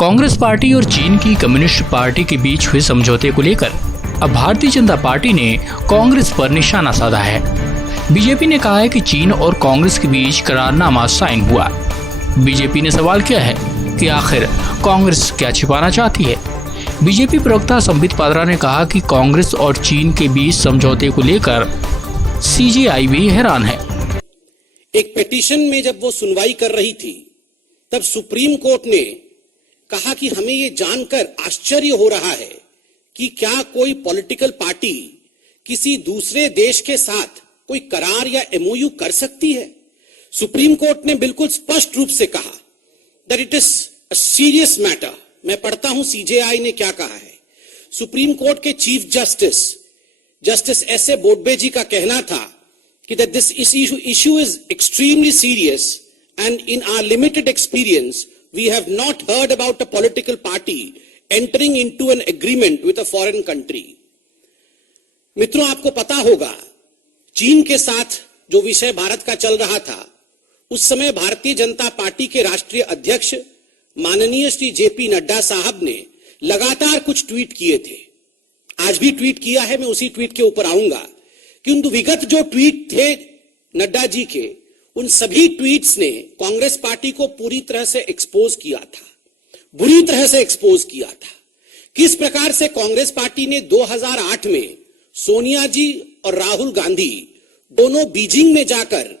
Congress party और चीन की कम्युनिस्ट पार्टी के बीच हुए समझौते को लेकर अब भारतीय जनता पार्टी ने कांग्रेस पर निशाना साधा है। बीजेपी ने कहा है कि चीन और कांग्रेस के बीच करारनामा साइन हुआ। बीजेपी ने सवाल किया है कि आखिर कांग्रेस क्या छिपाना चाहती है। बीजेपी प्रवक्ता संबित पात्रा ने कहा कि कांग्रेस और चीन के बीच समझौते को लेकर सीजेआई भी हैरान है। एक पिटीशन में जब वो सुनवाई कर रही थी तब सुप्रीम कोर्ट ने कहा कि हमें ये जानकर आश्चर्य हो रहा है कि क्या कोई पॉलिटिकल पार्टी किसी दूसरे देश के साथ कोई करार या एमओयू कर सकती है। सुप्रीम कोर्ट ने बिल्कुल स्पष्ट रूप से कहा that it is a serious matter. मैं पढ़ता हूं सीजेआई ने क्या कहा है। सुप्रीम कोर्ट के chief justice S A Bobde ji का कहना था कि that this issue is extremely serious and in our limited experience we have not heard about a political party entering into an agreement with a foreign country। मित्रों, आपको पता होगा चीन के साथ जो विषय भारत का चल रहा था उस समय भारतीय जनता पार्टी के राष्ट्रीय अध्यक्ष माननीय श्री जेपी नड्डा साहब ने लगातार कुछ ट्वीट किए थे। आज भी ट्वीट किया है, मैं उसी ट्वीट के ऊपर आऊंगा कि उन विगत जो ट्वीट थे नड्डा जी के, उन सभी ट्वीट्स ने कांग्रेस पार्टी को पूरी तरह से एक्सपोज किया था, बुरी तरह से एक्सपोज किया था। किस प्रकार से कांग्रेस पार्टी ने 2008 में सोनिया जी और राहुल गांधी दोनों बीजिंग में जाकर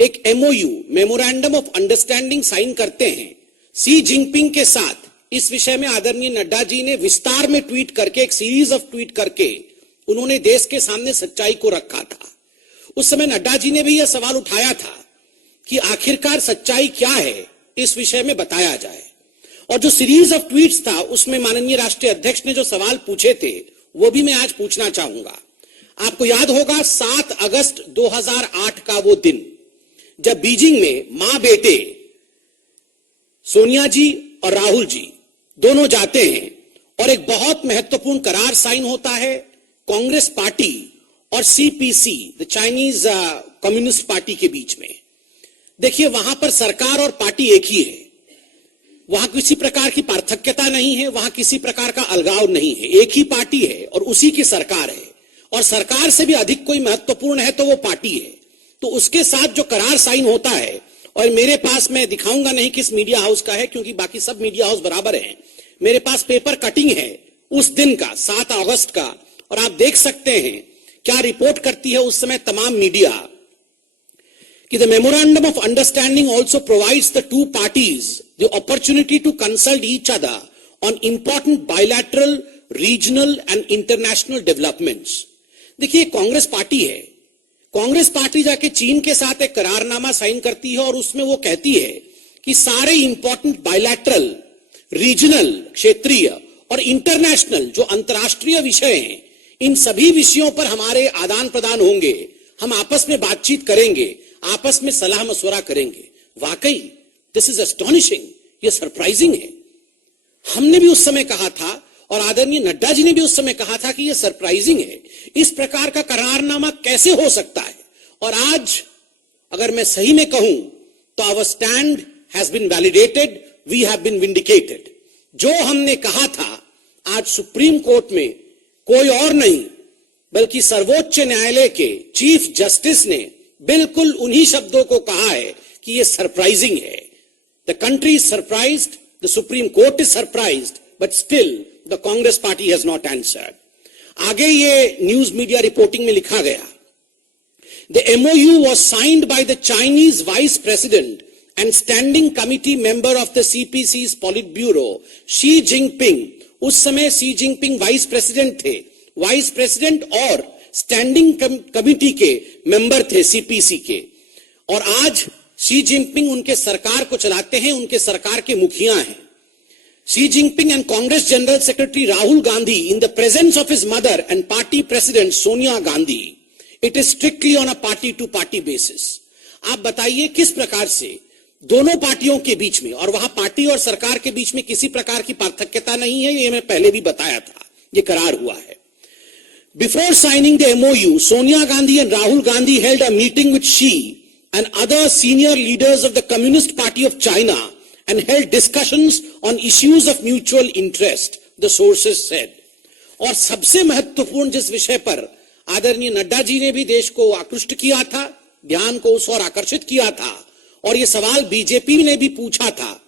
एक MOU memorandum of understanding sign करते हैं सी जिनपिंग के साथ। इस विषय में आदरणीय नड्डा जी ने विस्तार में ट्वीट करके, एक सीरीज ऑफ ट्वीट करके उन्होंने देश के सामने सच्चाई को रखा था। उस समय नड्डा जी ने भी यह सवाल उठाया था कि आखिरकार सच्चाई क्या है, इस विषय में बताया जाए। और जो सीरीज ऑफ ट्वीट्स था उसमें माननीय राष्ट्रीय अध्यक्ष ने जो सवाल पूछे थे वो भी मैं आज पूछना चाहूंगा। आपको याद होगा 7 अगस्त 2008 का वो दिन जब बीजिंग में मां बेटे सोनिया जी और राहुल जी दोनों जाते हैं और एक बहुत महत्वपूर्ण करार साइन होता है कांग्रेस पार्टी और CPC the Chinese communist party के बीच में। देखिए, वहां पर सरकार और पार्टी एक ही है, वहां किसी प्रकार की पार्थक्यता नहीं है, वहां किसी प्रकार का अलगाव नहीं है, एक ही पार्टी है और उसी की सरकार है। और सरकार से भी अधिक कोई महत्वपूर्ण है तो वो पार्टी है। तो उसके साथ जो करार साइन होता है, और मेरे पास, मैं दिखाऊंगा नहीं किस मीडिया हाउस का है क्योंकि बाकी सब मीडिया हाउस बराबर हैं, मेरे पास पेपर कटिंग है उस दिन का 7 अगस्त का, और आप देख सकते हैं क्या रिपोर्ट करती है उस समय तमाम मीडिया कि the memorandum of understanding also provides the two parties the opportunity to consult each other on important bilateral, regional and international developments. देखिए, कांग्रेस पार्टी है, कांग्रेस पार्टी जाके चीन के साथ एक करारनामा साइन करती है और उसमें वो कहती है कि सारे इंपॉर्टेंट बायलैटरल, रीजनल, क्षेत्रीय और इंटरनेशनल जो अंतर्राष्ट्रीय विषय हैं, इन सभी विषयों पर हमारे आदान प्रदान होंगे, हम आपस में बातचीत करेंगे, आपस में सलाह मशवरा करेंगे। वाकई दिस इज एस्टोनिशिंग, ये सरप्राइजिंग है। हमने भी उस समय कहा था और आदरणीय नड्डा जी ने भी उस समय कहा था कि यह सरप्राइजिंग है, इस प्रकार का करारनामा कैसे हो सकता है। और आज अगर मैं सही में कहूं तो our stand has been validated, we have been vindicated. जो हमने कहा था आज सुप्रीम कोर्ट में कोई और नहीं बल्कि सर्वोच्च न्यायालय के चीफ जस्टिस ने बिल्कुल उन्हीं शब्दों को कहा है कि यह सरप्राइजिंग है। The country is surprised, the supreme court is surprised, but still the Congress party has not answered. आगे ये न्यूज मीडिया रिपोर्टिंग में लिखा गया, the MOU was signed by the Chinese vice president and standing committee member of the CPC's Politburo, Xi Jinping। उस समय Xi Jinping vice president थे, vice president और standing committee के मेंबर थे CPC के। और आज शी जिनपिंग उनके सरकार को चलाते हैं, उनके सरकार के मुखिया हैं। Xi Jinping and Congress general secretary Rahul Gandhi in the presence of his mother and party president Sonia Gandhi, it is strictly on a party to party basis. आप बताइए किस प्रकार से दोनों पार्टियों के बीच में, और वहां पार्टी और सरकार के बीच में किसी प्रकार की पार्थक्यता नहीं है, ये मैं पहले भी बताया था, ये करार हुआ है। Before signing the MOU, Sonia Gandhi and Rahul Gandhi held a meeting with she and other senior leaders of the communist party of China and held discussions on issues of mutual interest, the sources said. और सबसे महत्वपूर्ण जिस विषय पर आदरणीय नड्डा जी ने भी देश को आकृष्ट किया था, ध्यान को उस ओर आकर्षित किया था, और ये सवाल बीजेपी ने भी पूछा था,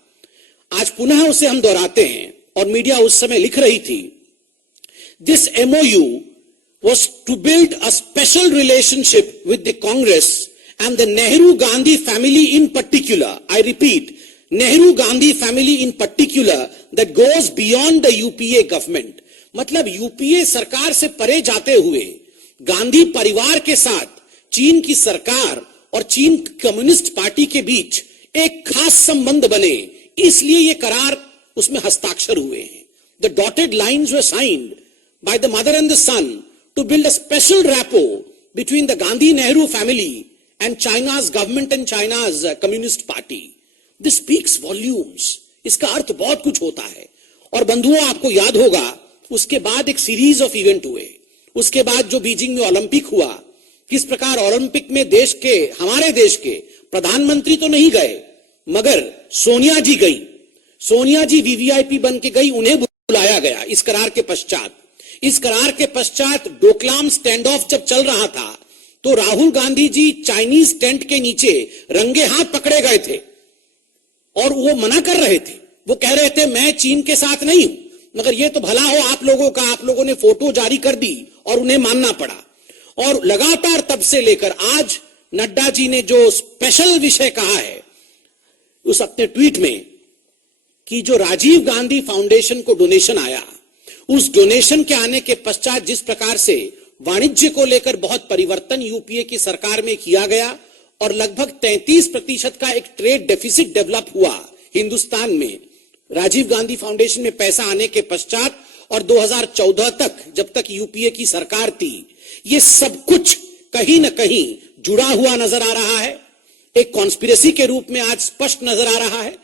आज पुनः उसे हम दोहराते हैं और मीडिया उस समय लिख रही थी. This MOU was to build a special relationship with the Congress and the Nehru-Gandhi family in particular. I repeat, Nehru-Gandhi family in particular, that goes beyond the UPA government. मतलब यूपीए सरकार से परे जाते हुए गांधी परिवार के साथ चीन की सरकार और चीन कम्युनिस्ट पार्टी के बीच एक खास संबंध बने, इसलिए ये करार उसमें हस्ताक्षर हुए हैं. The dotted lines were signed by the mother and the son to build a special rapport between the Gandhi-Nehru family and China's government and China's Communist Party. This speaks volumes. इसका अर्थ बहुत कुछ होता है. और बंधुओं, आपको याद होगा उसके बाद एक सीरीज ऑफ इवेंट हुए. उसके बाद जो बीजिंग में ओलंपिक हुआ, किस प्रकार ओलंपिक में देश के, हमारे देश के प्रधानमंत्री तो नहीं गए, मगर सोनिया जी गई. सोनिया जी वीवीआईपी बन के गई, उन्हें बुलाया गया इस करार के पश्चात. इस करार के पश्चात डोकलाम स्टैंड ऑफ जब चल रहा था, तो राहुल गांधी जी चाइनीज टेंट के नीचे रंगे हाथ पकड़े गए थे और वो मना कर रहे थे. वो कह रहे थे मैं चीन के साथ नहीं हूं, मगर ये तो भला हो आप लोगों का, आप लोगों ने फोटो जारी कर दी और उन्हें मानना पड़ा. और लगातार तब से लेकर आज नड्डा जी ने जो स्पेशल विषय कहा है उस अपने ट्वीट में, कि जो राजीव गांधी फाउंडेशन को डोनेशन आया, उस डोनेशन के आने के पश्चात जिस प्रकार से वाणिज्य को लेकर बहुत परिवर्तन यूपीए की सरकार में किया गया और लगभग 33% का एक ट्रेड डेफिसिट डेवलप हुआ हिंदुस्तान में राजीव गांधी फाउंडेशन में पैसा आने के पश्चात, और 2014 तक जब तक यूपीए की सरकार थी, ये सब कुछ कहीं ना कहीं जुड़ा हुआ नजर आ रहा है. एक कॉन्स्पिरेसी के रूप में आज स्पष्ट नजर आ रहा है.